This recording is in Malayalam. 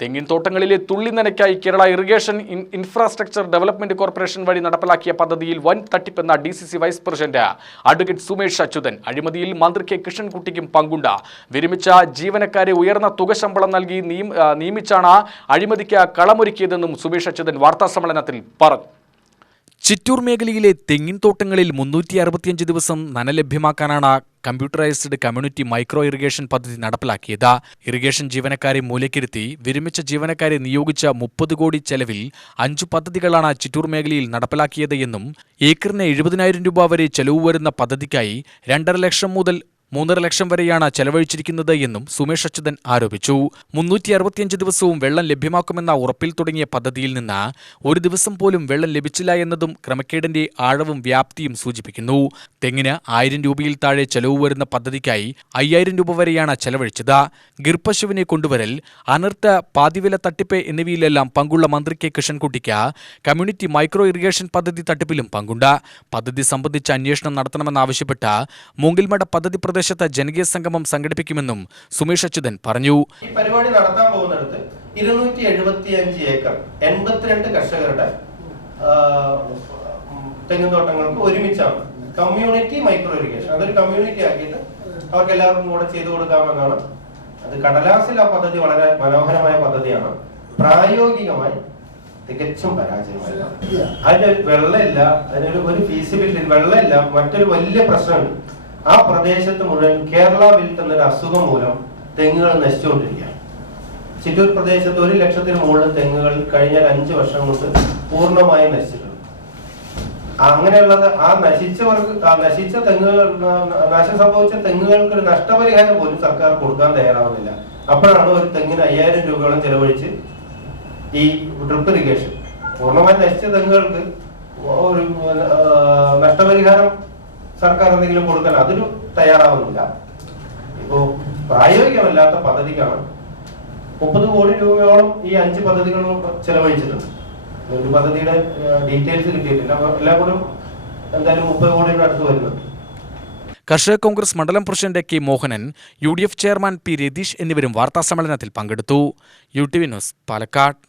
തെങ്ങിൻ തോട്ടങ്ങളിലെ തുള്ളി നനയ്ക്കായി Kerala irrigation infrastructure development corporation വഴി നടപ്പിലാക്കിയ പദ്ധതിയിൽ വൻ തട്ടിപ്പെന്ന D C C vice president advocate Sumesh Achuthan. അഴിമതിയിൽ മന്ത്രി കെ കൃഷ്ണൻകുട്ടിക്കും പങ്കുണ്ട്. വിരമിച്ച ജീവനക്കാരെ ഉയർന്ന തുക ശമ്പളം നൽകി നിയമിച്ചാണ് അഴിമതിക്ക് കളമൊരുക്കിയതെന്നും സുമേഷ് അച്യുതൻ വാർത്താസമ്മേളനത്തിൽ പറഞ്ഞു. ചിറ്റൂർ മേഖലയിലെ തെങ്ങിൻ തോട്ടങ്ങളിൽ മുന്നൂറ്റി അറുപത്തിയഞ്ച് ദിവസം നന ലഭ്യമാക്കാനാണ് കമ്പ്യൂട്ടറൈസ്ഡ് കമ്മ്യൂണിറ്റി മൈക്രോ ഇറിഗേഷൻ പദ്ധതി നടപ്പിലാക്കിയത്. ഇറിഗേഷൻ ജീവനക്കാരെ മൂലക്കിരുത്തി വിരമിച്ച ജീവനക്കാരെ നിയോഗിച്ച മുപ്പത് കോടി ചെലവിൽ അഞ്ചു പദ്ധതികളാണ് ചിറ്റൂർ മേഖലയിൽ നടപ്പിലാക്കിയത് എന്നും ഏക്കറിന് എഴുപതിനായിരം രൂപ വരെ ചെലവ് വരുന്ന പദ്ധതിക്കായി രണ്ടര ലക്ഷം മുതൽ മൂന്നര ലക്ഷം വരെയാണ് ചെലവഴിച്ചിരിക്കുന്നത് എന്നും സുമേഷ് അച്യുതൻ ആരോപിച്ചു. മുന്നൂറ്റി അറുപത്തിയഞ്ച് ദിവസവും വെള്ളം ലഭ്യമാക്കുമെന്ന ഉറപ്പിൽ തുടങ്ങിയ പദ്ധതിയിൽ നിന്ന് ഒരു ദിവസം പോലും വെള്ളം ലഭിച്ചില്ല എന്നതും ക്രമക്കേടിന്റെ ആഴവും വ്യാപ്തിയും സൂചിപ്പിക്കുന്നു. തെങ്ങിന് ആയിരം രൂപയിൽ താഴെ ചെലവ് വരുന്ന പദ്ധതിക്കായി അയ്യായിരം രൂപ വരെയാണ് ചെലവഴിച്ചത്. ഗിർപ്പശുവിനെ കൊണ്ടുവരൽ അനർത്ത പാതിവില തട്ടിപ്പ് എന്നിവയിലെല്ലാം പങ്കുള്ള മന്ത്രി കെ കൃഷ്ണൻകുട്ടിക്ക് കമ്മ്യൂണിറ്റി മൈക്രോ ഇറിഗേഷൻ പദ്ധതി തട്ടിപ്പിലും പങ്കുണ്ട്. പദ്ധതി സംബന്ധിച്ച് അന്വേഷണം നടത്തണമെന്നാവശ്യപ്പെട്ട് മൂങ്കിൽമട പദ്ധതി പ്രദേശത്ത് ജനകീയ സംഗമം സംഘടിപ്പിക്കുമെന്നും സുമേഷ് അച്യുതൻ പറഞ്ഞു. ഈ പരിപാടി നടത്താൻ പോകുന്നിടത്ത് ഇരുന്നൂറ്റി എഴുപത്തി അഞ്ച് ഏക്കർ എൺപത്തിരണ്ട് കർഷകരുടെ തെങ്ങുതോട്ടങ്ങൾക്ക് ഒരുമിച്ചാണ്. കമ്മ്യൂണിറ്റി മൈക്രോ ഇറിഗേഷൻ അതൊരു കമ്മ്യൂണിറ്റി ആക്കിയിട്ട് അവർക്ക് എല്ലാവർക്കും കൂടെ ചെയ്തു കൊടുക്കാമെന്നാണ്. അത് കടലാസിൽ ആ പദ്ധതി വളരെ മനോഹരമായ പദ്ധതിയാണ്. പ്രായോഗികമായി തികച്ചും പരാജയമായി അതിനൊരു വെള്ളമില്ല അതിനൊരു ഒരു ഫീസിബിലിറ്റി വെള്ളമില്ല മറ്റൊരു വലിയ പ്രശ്നമുണ്ട്. ആ പ്രദേശത്ത് മുഴുവൻ കേരള വിൽത്ത് എന്നൊരു അസുഖം മൂലം തെങ്ങുകൾ നശിച്ചുകൊണ്ടിരിക്കുകയാണ്. ചിറ്റൂർ പ്രദേശത്ത് ഒരു ലക്ഷത്തിന് മുകളിൽ തെങ്ങുകൾ കഴിഞ്ഞ അഞ്ച് വർഷം കൊണ്ട് പൂർണമായും നശിച്ചിട്ടുണ്ട്. അങ്ങനെയുള്ളത് ആ നശിച്ചവർക്ക് നശിച്ച തെങ്ങുകൾ നാശം സംഭവിച്ച തെങ്ങുകൾക്ക് ഒരു നഷ്ടപരിഹാരം പോലും സർക്കാർ കൊടുക്കാൻ തയ്യാറാവുന്നില്ല. അപ്പോഴാണ് ഒരു തെങ്ങിന് അയ്യായിരം രൂപയോളം ചെലവഴിച്ച് ഈ ഡ്രിപ്പ് ഇറിഗേഷൻ. പൂർണമായി നശിച്ച തെങ്ങുകൾക്ക് ഒരു നഷ്ടപരിഹാരം സർക്കാർ എന്തെങ്കിലും കൊടുക്കാൻ അതിനും തയ്യാറാവുന്നില്ല. ഇപ്പോ പ്രായോഗികമല്ലാത്ത പദ്ധതിക്കാണ് മുപ്പത് കോടി രൂപയോളം ഈ അഞ്ച് പദ്ധതികളും ചെലവഴിച്ചിട്ടുണ്ട്. ഒരു പദ്ധതിയുടെ ഡീറ്റെയിൽസ് കിട്ടിയിട്ടില്ല. എല്ലാം കൂടെ എന്തായാലും മുപ്പത് കോടിയുടെ അടുത്ത് വരുന്നുണ്ട്. കർഷക കോൺഗ്രസ് മണ്ഡലം president K Mohanan U D F chairman P Ratheesh എന്നിവരും വാർത്താസമ്മേളനത്തിൽ പങ്കെടുത്തു. U T V news Palakkad.